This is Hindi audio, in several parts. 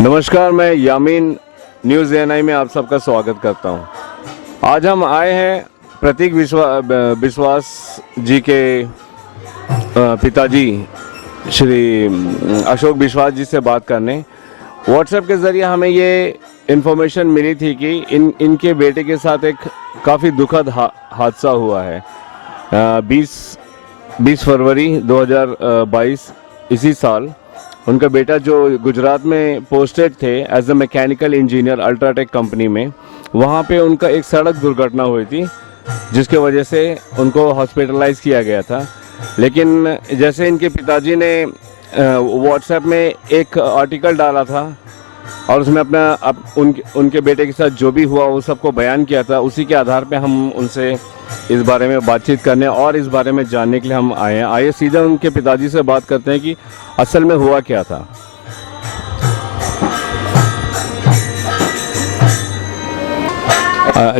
नमस्कार, मैं यामीन न्यूज़ एएनआई में आप सबका स्वागत करता हूं। आज हम आए हैं प्रतीक विश्वास जी के पिताजी श्री अशोक विश्वास जी से बात करने। व्हाट्सएप के ज़रिए हमें ये इन्फॉर्मेशन मिली थी कि इनके बेटे के साथ एक काफ़ी दुखद हादसा हुआ है। 20 फरवरी 2022 इसी साल उनका बेटा जो गुजरात में पोस्टेड थे as a mechanical engineer UltraTech company में, वहाँ पे उनका एक सड़क दुर्घटना हुई थी जिसके वजह से उनको हॉस्पिटलाइज किया गया था। लेकिन जैसे इनके पिताजी ने व्हाट्सएप में एक आर्टिकल डाला था और उसमें उनके बेटे के साथ जो भी हुआ वो सबको बयान किया था, उसी के आधार पे हम उनसे इस बारे में बातचीत करने और इस बारे में जानने के लिए हम आए हैं। आइए सीधा उनके पिताजी से बात करते हैं कि असल में हुआ क्या था।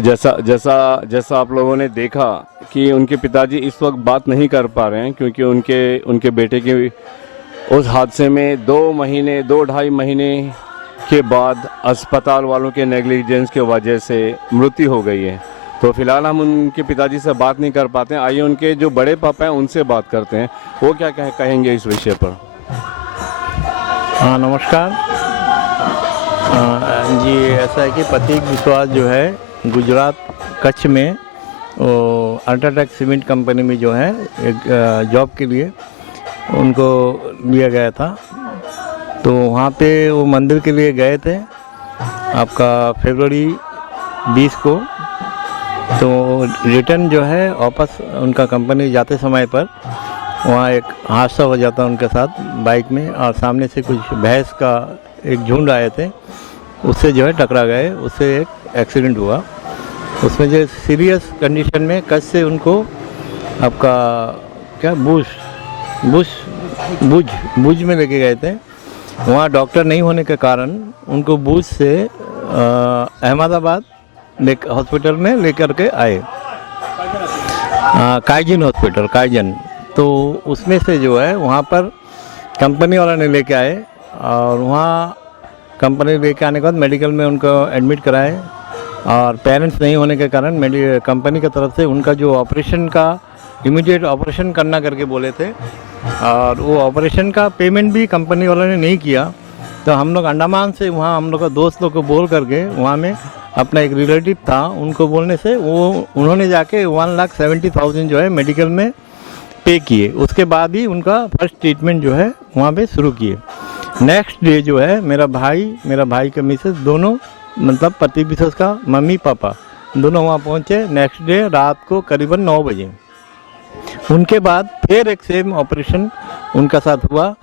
जैसा आप लोगों ने देखा कि उनके पिताजी इस वक्त बात नहीं कर पा रहे हैं क्योंकि उनके बेटे के उस हादसे में 2-2.5 महीने के बाद अस्पताल वालों के नेग्लिजेंस की वजह से मृत्यु हो गई है। तो फिलहाल हम उनके पिताजी से बात नहीं कर पाते हैं। आइए उनके जो बड़े पापा हैं उनसे बात करते हैं, वो क्या कहेंगे इस विषय पर। नमस्कार जी। ऐसा है कि प्रतीक विश्वास जो है गुजरात कच्छ में अल्ट्राटेक सीमेंट कंपनी में जो है एक जॉब के लिए उनको लिया गया था। तो वहाँ पे वो मंदिर के लिए गए थे आपका फरवरी 20 को। तो रिटर्न जो है वापस उनका कंपनी जाते समय पर वहाँ एक हादसा हो जाता उनके साथ बाइक में, और सामने से कुछ भैंस का एक झुंड आए थे, उससे जो है टकरा गए, उससे एक एक्सीडेंट हुआ। उसमें जो सीरियस कंडीशन में कच्छ से उनको आपका क्या भुज में लेके गए थे। वहाँ डॉक्टर नहीं होने के कारण उनको भुज से अहमदाबाद हॉस्पिटल में लेकर के आए, काइजन हॉस्पिटल काइजन। तो उसमें से जो है वहाँ पर कंपनी वाला ने लेके आए, और वहाँ कंपनी लेके आने के बाद मेडिकल में उनको एडमिट कराए, और पेरेंट्स नहीं होने के कारण कंपनी की तरफ से उनका जो ऑपरेशन का इमीडिएट ऑपरेशन करना करके बोले थे, और वो ऑपरेशन का पेमेंट भी कंपनी वालों ने नहीं किया। तो हम लोग अंडमान से वहाँ हम लोग का दोस्त लोग को बोल करके वहाँ में अपना एक रिलेटिव था, उनको बोलने से उन्होंने जाके 1,70,000 जो है मेडिकल में पे किए। उसके बाद ही उनका फर्स्ट ट्रीटमेंट जो है वहाँ पे शुरू किए। नेक्स्ट डे जो है मेरा भाई का मिसेस दोनों, मतलब प्रतीक विश्वास का मम्मी पापा दोनों वहाँ पहुँचे नेक्स्ट डे रात को करीबन 9 बजे। उनके बाद फिर एक सेम ऑपरेशन उनका साथ हुआ।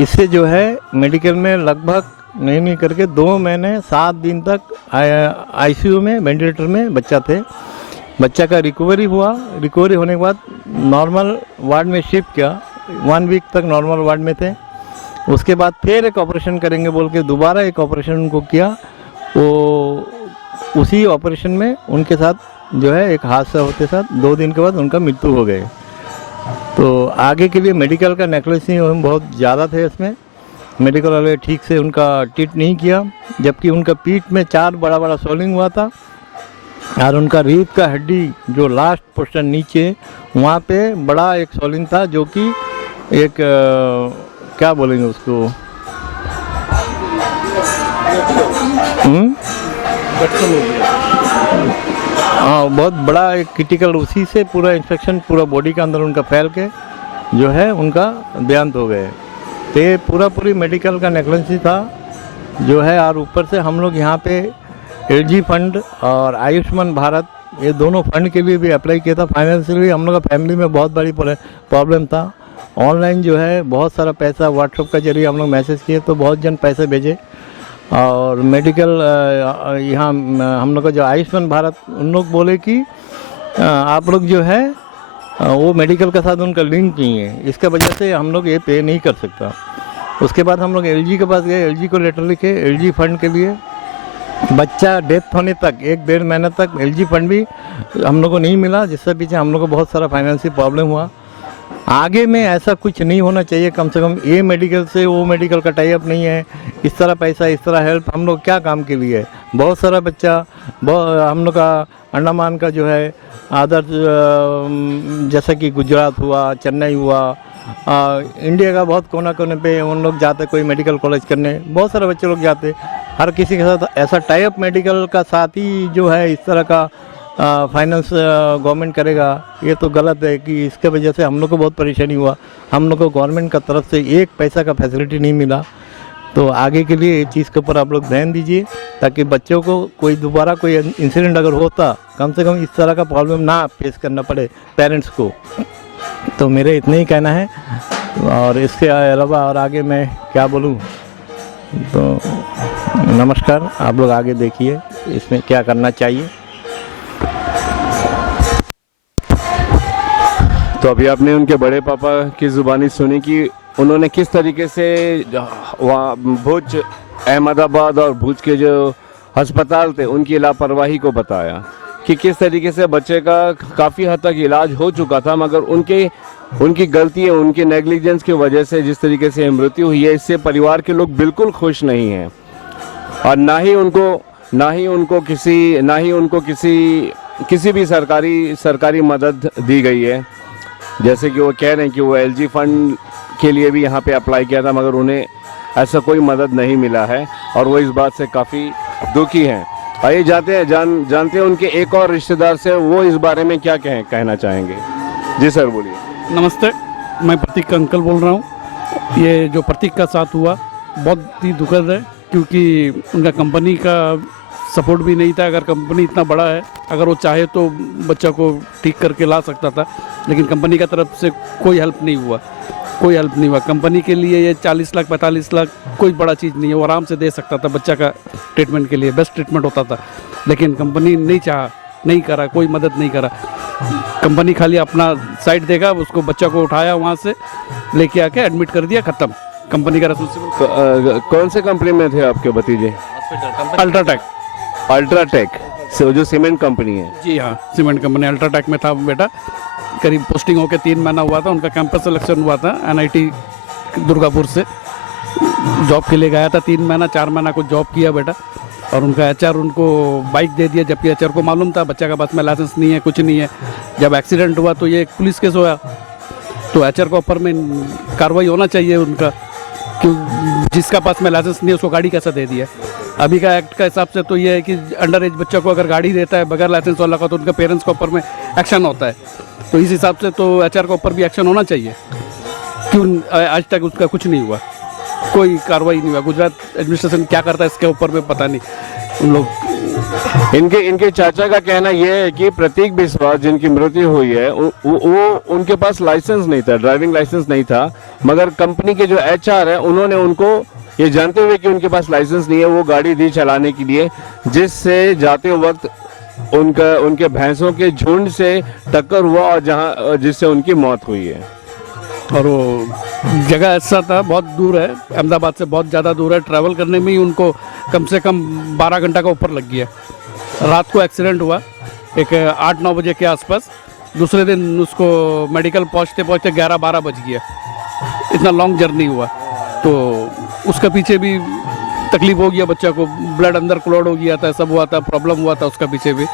इससे जो है मेडिकल में लगभग नहीं करके 2 महीने 7 दिन तक आईसीयू में वेंटिलेटर में बच्चा थे। बच्चा का रिकवरी हुआ। रिकवरी होने के बाद नॉर्मल वार्ड में शिफ्ट किया। 1 वीक तक नॉर्मल वार्ड में थे। उसके बाद फिर एक ऑपरेशन करेंगे बोल के दोबारा एक ऑपरेशन उनको किया। वो उसी ऑपरेशन में उनके साथ जो है एक हादसा होते साथ 2 दिन के बाद उनका मृत्यु हो गए। तो आगे के लिए मेडिकल का नेग्लिजेंस बहुत ज़्यादा थे इसमें। मेडिकल वाले ठीक से उनका ट्रीट नहीं किया, जबकि उनका पीठ में 4 बड़ा स्वेलिंग हुआ था, और उनका रीढ़ का हड्डी जो लास्ट पोर्शन नीचे वहाँ पे बड़ा एक स्वेलिंग था, जो कि एक क्या बोलेंगे उसको हाँ बहुत बड़ा एक क्रिटिकल, उसी से पूरा इन्फेक्शन पूरा बॉडी के अंदर उनका फैल के जो है उनका देहांत हो गए। तो ये पूरी मेडिकल का नेग्लिजेंस था जो है। और ऊपर से हम लोग यहाँ पे एलजी फंड और आयुष्मान भारत ये दोनों फंड के लिए भी अप्लाई किया था। फाइनेंशियली हम लोग का फैमिली में बहुत बड़ी प्रॉब्लम था। ऑनलाइन जो है बहुत सारा पैसा व्हाट्सएप के जरिए हम लोग मैसेज किए तो बहुत जन पैसे भेजे। और मेडिकल यहाँ हम लोग का जो आयुष्मान भारत उन लोग बोले कि आप लोग जो है वो मेडिकल के साथ उनका लिंक नहीं है, इसका वजह से हम लोग ये पे नहीं कर सकता। उसके बाद हम लोग एलजी के पास गए, एलजी को लेटर लिखे एलजी फंड के लिए। बच्चा डेथ होने तक 1-1.5 महीने तक एलजी फंड भी हम लोग को नहीं मिला, जिससे पीछे हम लोग को बहुत सारा फाइनेंशियल प्रॉब्लम हुआ। आगे में ऐसा कुछ नहीं होना चाहिए। कम से कम ये मेडिकल से वो मेडिकल का टाई अप नहीं है, इस तरह पैसा, इस तरह हेल्प हम लोग क्या काम के लिए। बहुत सारा बच्चा हम लोग का अंडमान का जो है अदर जैसा कि गुजरात हुआ, चेन्नई हुआ, इंडिया का बहुत कोना कोने पे उन लोग जाते कोई मेडिकल कॉलेज करने, बहुत सारे बच्चे लोग जाते। हर किसी के साथ ऐसा टाई अप मेडिकल का साथ ही जो है इस तरह का फाइनेंस गवर्नमेंट करेगा, ये तो गलत है कि इसके वजह से हम लोग को बहुत परेशानी हुआ। हम लोग को गवर्नमेंट का तरफ से एक पैसा का फैसिलिटी नहीं मिला। तो आगे के लिए इस चीज़ के ऊपर आप लोग ध्यान दीजिए ताकि बच्चों को कोई दोबारा कोई इंसिडेंट अगर होता, कम से कम इस तरह का प्रॉब्लम ना फेस करना पड़े पेरेंट्स को। तो मेरे इतना ही कहना है और इसके अलावा और आगे मैं क्या बोलूँ। तो नमस्कार, आप लोग आगे देखिए इसमें क्या करना चाहिए। तो अभी आपने उनके बड़े पापा की ज़ुबानी सुनी कि उन्होंने किस तरीके से वहाँ भुज, अहमदाबाद और भुज के जो अस्पताल थे उनकी लापरवाही को बताया कि किस तरीके से बच्चे का काफ़ी हद तक इलाज हो चुका था, मगर उनकी गलती है, उनकी नेग्लिजेंस की वजह से जिस तरीके से मृत्यु हुई है, इससे परिवार के लोग बिल्कुल खुश नहीं हैं। और ना ही उनको किसी भी सरकारी मदद दी गई है। जैसे कि वो कह रहे हैं कि वो एलजी फंड के लिए भी यहाँ पे अप्लाई किया था, मगर उन्हें ऐसा कोई मदद नहीं मिला है और वो इस बात से काफ़ी दुखी हैं। आइए जानते हैं उनके एक और रिश्तेदार से, वो इस बारे में क्या कहना चाहेंगे। जी सर, बोलिए। नमस्ते, मैं प्रतीक का अंकल बोल रहा हूँ। ये जो प्रतीक का साथ हुआ बहुत ही दुखद है, क्योंकि उनका कंपनी का सपोर्ट भी नहीं था। अगर कंपनी इतना बड़ा है, अगर वो चाहे तो बच्चा को ठीक करके ला सकता था, लेकिन कंपनी का तरफ से कोई हेल्प नहीं हुआ। कंपनी के लिए ये 40 लाख 45 लाख कोई बड़ा चीज़ नहीं है, वो आराम से दे सकता था बच्चा का ट्रीटमेंट के लिए, बेस्ट ट्रीटमेंट होता था। लेकिन कंपनी नहीं करा, कोई मदद नहीं करा। कंपनी खाली अपना साइड देगा, उसको बच्चा को उठाया, वहाँ से लेके आके एडमिट कर दिया, ख़त्म। कंपनी का रिस्पॉन्सिबल। कौन से कंपनी में थे आपके भतीजे? अल्ट्राटेक से, जो सीमेंट कंपनी है। जी हाँ, सीमेंट कंपनी अल्ट्राटेक में था बेटा। करीब पोस्टिंग होके 3 महीना हुआ था, उनका कैंपस सिलेक्शन हुआ था एनआईटी दुर्गापुर से। जॉब के लिए गया था, 3 महीना 4 महीना कुछ जॉब किया बेटा, और उनका एचआर उनको बाइक दे दिया, जबकि एचआर को मालूम था बच्चा का पास में लाइसेंस नहीं है, कुछ नहीं है। जब एक्सीडेंट हुआ तो ये एक पुलिस केस हुआ, तो एचआर के ऊपर में कार्रवाई होना चाहिए उनका, क्यों जिसका पास में लाइसेंस नहीं है उसको गाड़ी कैसा दे दिया। अभी का एक्ट का हिसाब से तो ये है कि अंडर एज बच्चा को अगर गाड़ी देता है बगैर लाइसेंस वाला का, तो उनका पेरेंट्स के ऊपर में एक्शन होता है। तो इस हिसाब से तो एचआर के ऊपर भी एक्शन होना चाहिए। क्यों आज तक उसका कुछ नहीं हुआ, कोई कार्रवाई नहीं हुआ। गुजरात एडमिनिस्ट्रेशन क्या करता है इसके ऊपर में पता नहीं उन लोग। इनके चाचा का कहना यह है कि प्रतीक बिस्वास जिनकी मृत्यु हुई है वो उनके पास लाइसेंस नहीं था, ड्राइविंग लाइसेंस नहीं था, मगर कंपनी के जो एचआर है उन्होंने उनको ये जानते हुए कि उनके पास लाइसेंस नहीं है, वो गाड़ी दी चलाने के लिए, जिससे जाते वक्त उनके भैंसों के झुंड से टक्कर हुआ और जिससे उनकी मौत हुई है। और वो जगह ऐसा था, बहुत दूर है, अहमदाबाद से बहुत ज़्यादा दूर है। ट्रैवल करने में ही उनको कम से कम 12 घंटा का ऊपर लग गया। रात को एक्सीडेंट हुआ एक 8-9 बजे के आसपास। दूसरे दिन उसको मेडिकल पहुंचते 11-12 बज गया। इतना लॉन्ग जर्नी हुआ, तो उसका पीछे भी तकलीफ हो गया, बच्चा को ब्लड अंदर क्लॉट हो गया था, सब हुआ था, प्रॉब्लम हुआ था उसका पीछे भी।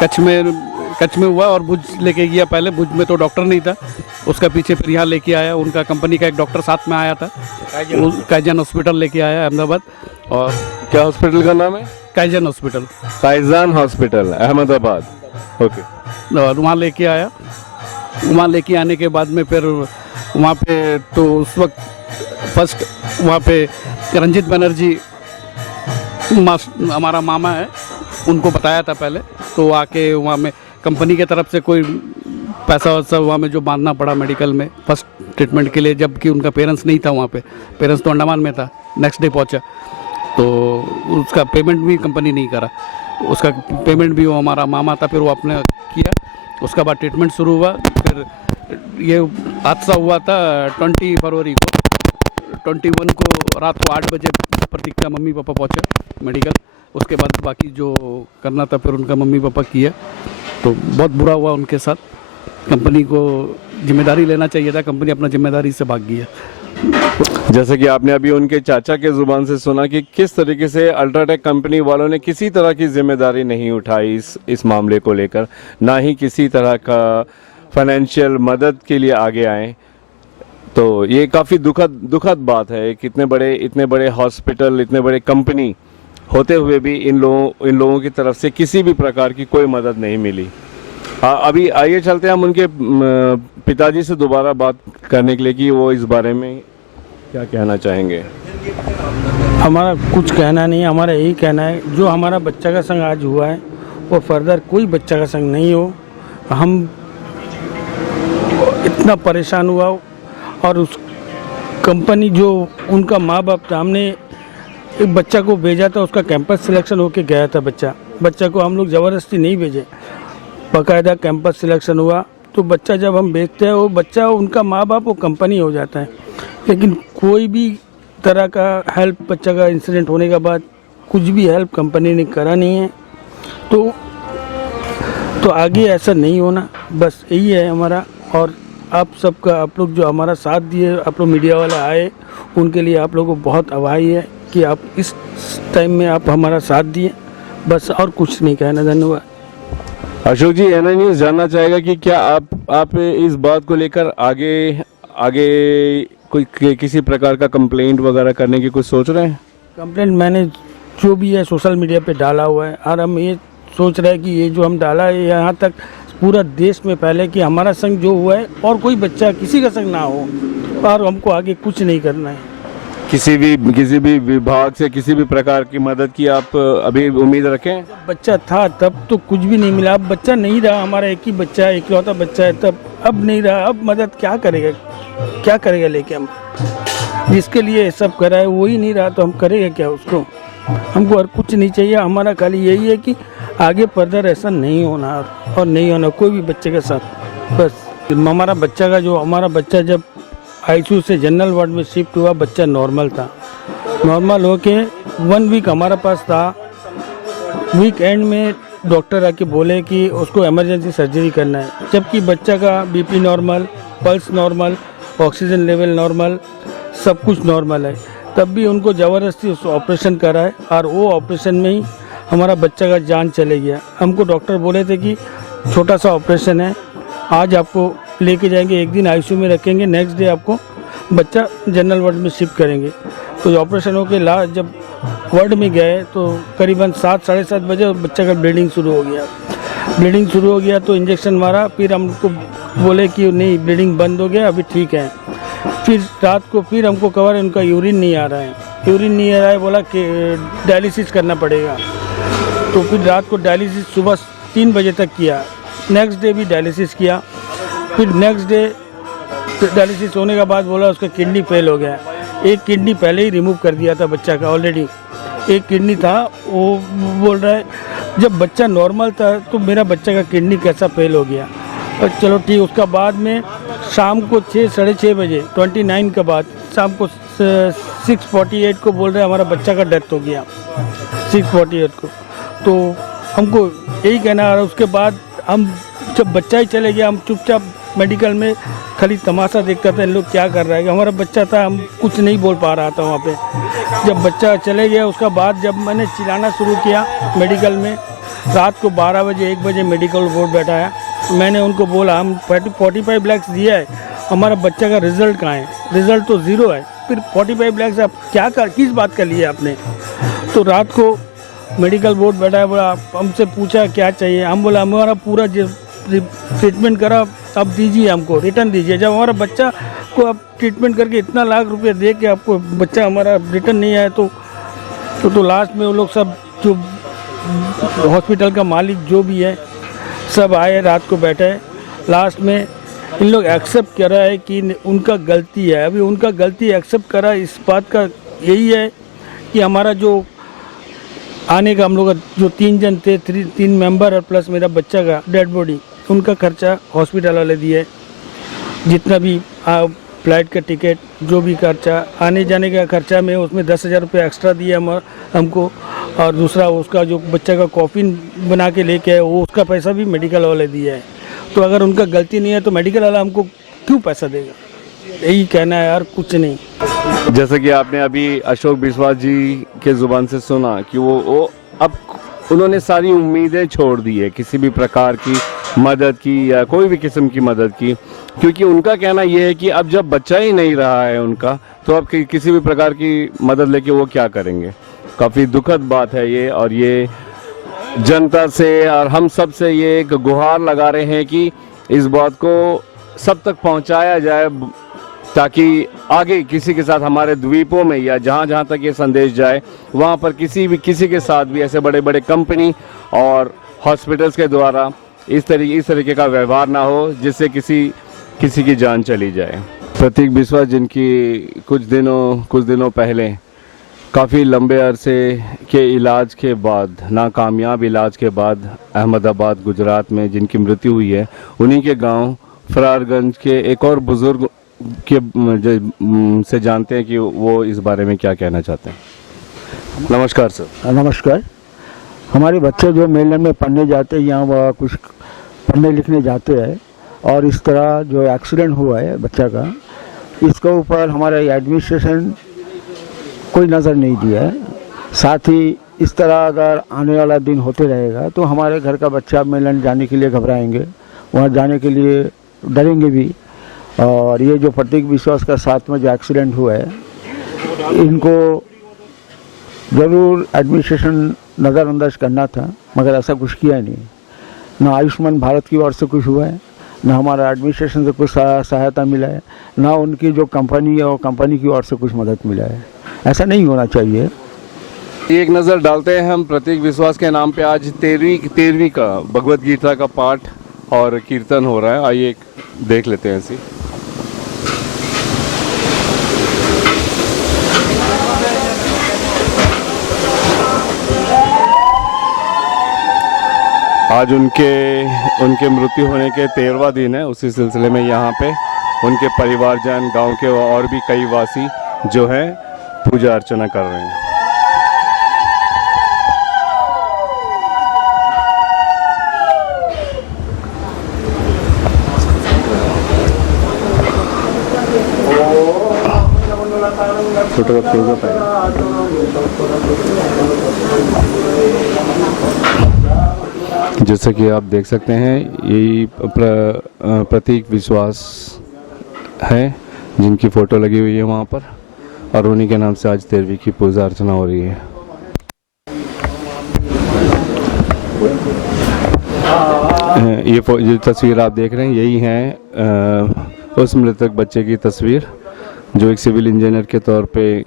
कच्छ में हुआ और भुज लेके गया। पहले भुज में तो डॉक्टर नहीं था, उसका पीछे फिर यहाँ लेके आया। उनका कंपनी का एक डॉक्टर साथ में आया था, काइजन हॉस्पिटल लेके आया अहमदाबाद। और क्या हॉस्पिटल का नाम है? Kaizen hospital, kaizen hospital Ahmedabad. Okay. और वहाँ लेके आया। वहाँ लेके आने के बाद में फिर वहाँ पे तो उस वक्त फर्स्ट वहाँ पे रंजित बनर्जी हमारा मामा है, उनको बताया था पहले। तो आके वहाँ में कंपनी के तरफ से कोई पैसा वैसा वहाँ में जो बांधना पड़ा मेडिकल में फर्स्ट ट्रीटमेंट के लिए, जबकि उनका पेरेंट्स नहीं था वहाँ पे। पेरेंट्स तो अंडमान में था, नेक्स्ट डे पहुँचा, तो उसका पेमेंट भी कंपनी नहीं करा। उसका पेमेंट भी वो हमारा मामा था, फिर वो आपने किया। उसका बाद ट्रीटमेंट शुरू हुआ। फिर ये हादसा हुआ था 20 फरवरी को। 21 को रात को 8 बजे प्रतीक का मम्मी पापा पहुँचे मेडिकल। उसके बाद बाकी जो करना था फिर उनका मम्मी पापा किया। तो बहुत बुरा हुआ उनके साथ। कंपनी को जिम्मेदारी लेना चाहिए था, कंपनी अपना जिम्मेदारी से भाग गई है। जैसे कि आपने अभी उनके चाचा के जुबान से सुना कि किस तरीके से अल्ट्राटेक कंपनी वालों ने किसी तरह की जिम्मेदारी नहीं उठाई इस मामले को लेकर, ना ही किसी तरह का फाइनेंशियल मदद के लिए आगे आए। तो ये काफ़ी दुखद बात है कि इतने बड़े हॉस्पिटल, इतने बड़े कंपनी होते हुए भी इन लोगों की तरफ से किसी भी प्रकार की कोई मदद नहीं मिली। अभी आइए चलते हैं हम उनके पिताजी से दोबारा बात करने के लिए कि वो इस बारे में क्या कहना चाहेंगे। हमारा कुछ कहना नहीं है, हमारा यही कहना है जो हमारा बच्चा का संग आज हुआ है वो फर्दर कोई बच्चा का संग नहीं हो। हम इतना परेशान हुआ और उस कंपनी जो उनका माँ बाप था, हमने एक बच्चा को भेजा था, उसका कैंपस सिलेक्शन होके गया था बच्चा को हम लोग ज़बरदस्ती नहीं भेजे, बाकायदा कैंपस सिलेक्शन हुआ। तो बच्चा जब हम भेजते हैं वो बच्चा उनका माँ बाप वो कंपनी हो जाता है, लेकिन कोई भी तरह का हेल्प बच्चा का इंसिडेंट होने के बाद कुछ भी हेल्प कंपनी ने करा नहीं है। तो आगे ऐसा नहीं होना, बस यही है हमारा। और आप सबका, आप लोग जो हमारा साथ दिए, आप लोग मीडिया वाले आए, उनके लिए आप लोगों को बहुत आभारी है कि आप इस टाइम में आप हमारा साथ दिए, बस और कुछ नहीं कहना। धन्यवाद। अशोक जी, एनआई न्यूज़ जानना चाहेगा कि क्या आप इस बात को लेकर आगे कोई किसी प्रकार का कंप्लेंट वगैरह करने की कुछ सोच रहे हैं? कंप्लेंट मैंने जो भी है सोशल मीडिया पे डाला हुआ है, और हम ये सोच रहे हैं कि ये जो हम डाला है यहाँ तक पूरा देश में फैले कि हमारा संग जो हुआ है और कोई बच्चा किसी का संग ना हो, और हमको आगे कुछ नहीं करना है। किसी भी विभाग से किसी भी प्रकार की मदद की आप अभी उम्मीद रखें? जब बच्चा था तब तो कुछ भी नहीं मिला, अब बच्चा नहीं रहा, हमारा एक ही बच्चा है, इकलौता बच्चा है, तब अब नहीं रहा, अब मदद क्या करेगा लेके हम, जिसके लिए सब करा है वही नहीं रहा तो हम करेंगे क्या उसको। हमको और कुछ नहीं चाहिए, हमारा खाली यही है कि आगे फर्दर ऐसा नहीं होना और नहीं होना कोई भी बच्चे के साथ। बस हमारा बच्चा जब आईसीयू से जनरल वार्ड में शिफ्ट हुआ, बच्चा नॉर्मल था, नॉर्मल होके 1 वीक हमारा पास था। वीक एंड में डॉक्टर आके बोले कि उसको इमरजेंसी सर्जरी करना है, जबकि बच्चा का BP normal, pulse normal, oxygen level normal, सब कुछ नॉर्मल है। तब भी उनको ज़बरदस्ती उसको ऑपरेशन करा है, और वो ऑपरेशन में ही हमारा बच्चा का जान चले गया। हमको डॉक्टर बोले थे कि छोटा सा ऑपरेशन है, आज आपको लेके जाएंगे, एक दिन आईसीयू में रखेंगे, नेक्स्ट डे आपको बच्चा जनरल वार्ड में शिफ्ट करेंगे। तो ऑपरेशन होकर जब वार्ड में गए तो करीबन 7 साढ़े 7 बजे बच्चा का ब्लीडिंग शुरू हो गया तो इंजेक्शन मारा, फिर हमको बोले कि नहीं ब्लीडिंग बंद हो गया, अभी ठीक है। फिर रात को फिर हमको कवर उनका यूरिन नहीं आ रहा है, बोला कि डायलिसिस करना पड़ेगा। तो फिर रात को डायलिसिस सुबह 3 बजे तक किया, नेक्स्ट डे भी डायलिसिस किया। फिर नेक्स्ट डे डायलिसिस होने के बाद बोला उसका किडनी फेल हो गया। एक किडनी पहले ही रिमूव कर दिया था बच्चा का, ऑलरेडी एक किडनी था। वो बोल रहा है जब बच्चा नॉर्मल था तो मेरा बच्चा का किडनी कैसा फेल हो गया। और चलो ठीक, उसका बाद में शाम को 6 साढ़े 6 बजे 29 के बाद शाम को 6:48 को बोल रहे हमारा बच्चा का डेथ हो गया, 6:48 को। तो हमको यही कहना है। उसके बाद हम जब बच्चा ही चले गया, हम चुपचाप मेडिकल में खाली तमाशा देखते थे, लोग क्या कर रहा है। हमारा बच्चा था, हम कुछ नहीं बोल पा रहा था वहाँ पे। जब बच्चा चले गया उसका बाद जब मैंने चिल्लाना शुरू किया मेडिकल में, रात को 12 बजे 1 बजे मेडिकल बोर्ड बैठाया, मैंने उनको बोला हम 45 लाख दिया है, हमारा बच्चा का रिजल्ट कहाँ है? रिजल्ट तो 0 है, फिर 45 लाख आप किस बात का लिए आपने? तो रात को मेडिकल बोर्ड बैठा, बोला हमसे पूछा क्या चाहिए, हम बोला हमारा पूरा ट्रीटमेंट करा, अब दीजिए, हमको रिटर्न दीजिए। जब हमारा बच्चा को अब ट्रीटमेंट करके इतना लाख रुपए दे के आपको बच्चा हमारा रिटर्न नहीं आया तो लास्ट में वो लोग सब जो हॉस्पिटल का मालिक जो भी है सब आए, रात को बैठे। लास्ट में इन लोग एक्सेप्ट कर रहा है कि उनका गलती है। अभी उनका गलती एक्सेप्ट करा, इस बात का यही है कि हमारा जो आने का हम लोग जो 3 जन थे, 3 मेंबर और प्लस मेरा बच्चा का डेड बॉडी, उनका खर्चा हॉस्पिटल वाले दिए। जितना भी फ्लाइट का टिकट, जो भी खर्चा, आने जाने का खर्चा में उसमें 10,000 रुपये एक्स्ट्रा दिए हमको। और दूसरा उसका जो बच्चा का कॉफिन बना के लेके आए वो उसका पैसा भी मेडिकल वाले दिया है। तो अगर उनका गलती नहीं है तो मेडिकल वाला हमको क्यों पैसा देगा? यही कहना है यार, कुछ नहीं। जैसे कि आपने अभी अशोक बिस्वास जी के जुबान से सुना कि वो अब उन्होंने सारी उम्मीदें छोड़ दी है किसी भी प्रकार की मदद की या कोई भी किस्म की मदद की, क्योंकि उनका कहना यह है कि अब जब बच्चा ही नहीं रहा है उनका, तो अब किसी भी प्रकार की मदद लेके वो क्या करेंगे। काफ़ी दुखद बात है ये, और ये जनता से और हम सब से ये एक गुहार लगा रहे हैं कि इस बात को सब तक पहुंचाया जाए, ताकि आगे किसी के साथ हमारे द्वीपों में या जहां जहां तक ये संदेश जाए वहां पर किसी के साथ भी ऐसे बड़े बड़े कंपनी और हॉस्पिटल्स के द्वारा इस तरीके का व्यवहार ना हो जिससे किसी की जान चली जाए। प्रतीक बिस्वास जिनकी कुछ दिनों पहले काफ़ी लंबे अरसे के इलाज के बाद, नाकामयाब इलाज के बाद अहमदाबाद गुजरात में जिनकी मृत्यु हुई है, उन्हीं के गांव फरारगंज के एक और बुजुर्ग के से जानते हैं कि वो इस बारे में क्या कहना चाहते हैं। नमस्कार सर। नमस्कार। हमारे बच्चे जो मेलैंड में पढ़ने जाते हैं या वह कुछ पढ़ने लिखने जाते हैं, और इस तरह जो एक्सीडेंट हुआ है बच्चा का, इसके ऊपर हमारा एडमिनिस्ट्रेशन कोई नज़र नहीं दिया है। साथ ही इस तरह अगर आने वाला दिन होते रहेगा तो हमारे घर का बच्चा मेलैंड जाने के लिए घबराएंगे, वहाँ जाने के लिए डरेंगे भी। और ये जो प्रतीक बिस्वास का साथ में जो एक्सीडेंट हुआ है, इनको ज़रूर एडमिनिस्ट्रेशन नज़रअंदाज करना था, मगर ऐसा कुछ किया नहीं। ना आयुष्मान भारत की ओर से कुछ हुआ है, ना हमारा एडमिनिस्ट्रेशन से कुछ सहायता मिला है, ना उनकी जो कंपनी है वो कंपनी की ओर से कुछ मदद मिला है। ऐसा नहीं होना चाहिए। एक नज़र डालते हैं हम प्रतीक बिस्वास के नाम पे। आज 13वीं का भगवत गीता का पाठ और कीर्तन हो रहा है, आइए देख लेते हैं इसी। आज उनके मृत्यु होने के 13वां दिन है। उसी सिलसिले में यहाँ पे उनके परिवारजन, गांव के और भी कई वासी जो हैं पूजा अर्चना कर रहे हैं। जैसे कि आप देख सकते हैं, यही प्रतीक विश्वास है जिनकी फ़ोटो लगी हुई है वहाँ पर, और उन्हीं के नाम से आज 13वीं की पूजा अर्चना हो रही है। ये तस्वीर आप देख रहे हैं, यही है उस मृतक बच्चे की तस्वीर जो एक सिविल इंजीनियर के तौर पे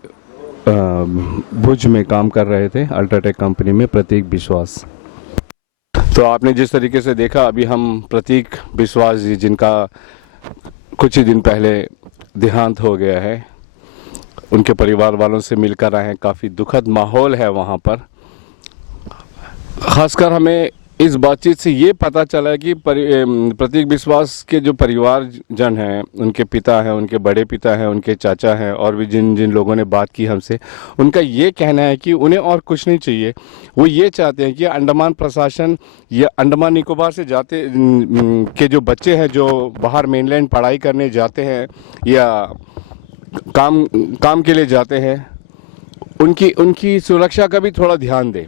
भुज में काम कर रहे थे, अल्ट्राटेक कंपनी में, प्रतीक विश्वास। तो आपने जिस तरीके से देखा, अभी हम प्रतीक विश्वास जी जिनका कुछ ही दिन पहले देहांत हो गया है, उनके परिवार वालों से मिलकर आए हैं। काफ़ी दुखद माहौल है वहाँ पर। ख़ासकर हमें इस बातचीत से ये पता चला है कि प्रतीक विश्वास के जो परिवारजन हैं, उनके पिता हैं, उनके बड़े पिता हैं, उनके चाचा हैं, और भी जिन लोगों ने बात की हमसे, उनका ये कहना है कि उन्हें और कुछ नहीं चाहिए। वो ये चाहते हैं कि अंडमान प्रशासन या अंडमान निकोबार से जाते के जो बच्चे हैं जो बाहर मेनलैंड पढ़ाई करने जाते हैं या काम के लिए जाते हैं, उनकी सुरक्षा का भी थोड़ा ध्यान दें।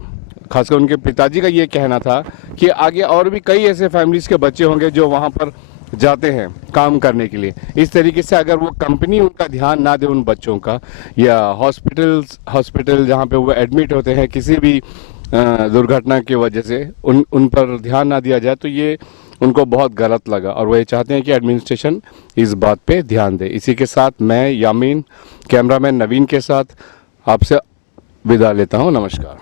खासकर उनके पिताजी का ये कहना था कि आगे और भी कई ऐसे फैमिलीज के बच्चे होंगे जो वहाँ पर जाते हैं काम करने के लिए। इस तरीके से अगर वो कंपनी उनका ध्यान ना दे उन बच्चों का, या हॉस्पिटल जहाँ पे वो एडमिट होते हैं किसी भी दुर्घटना की वजह से उन पर ध्यान ना दिया जाए, तो ये उनको बहुत गलत लगा, और वो ये चाहते हैं कि एडमिनिस्ट्रेशन इस बात पे ध्यान दे। इसी के साथ मैं यामीन, कैमरामैन नवीन के साथ आपसे विदा लेता हूँ। नमस्कार।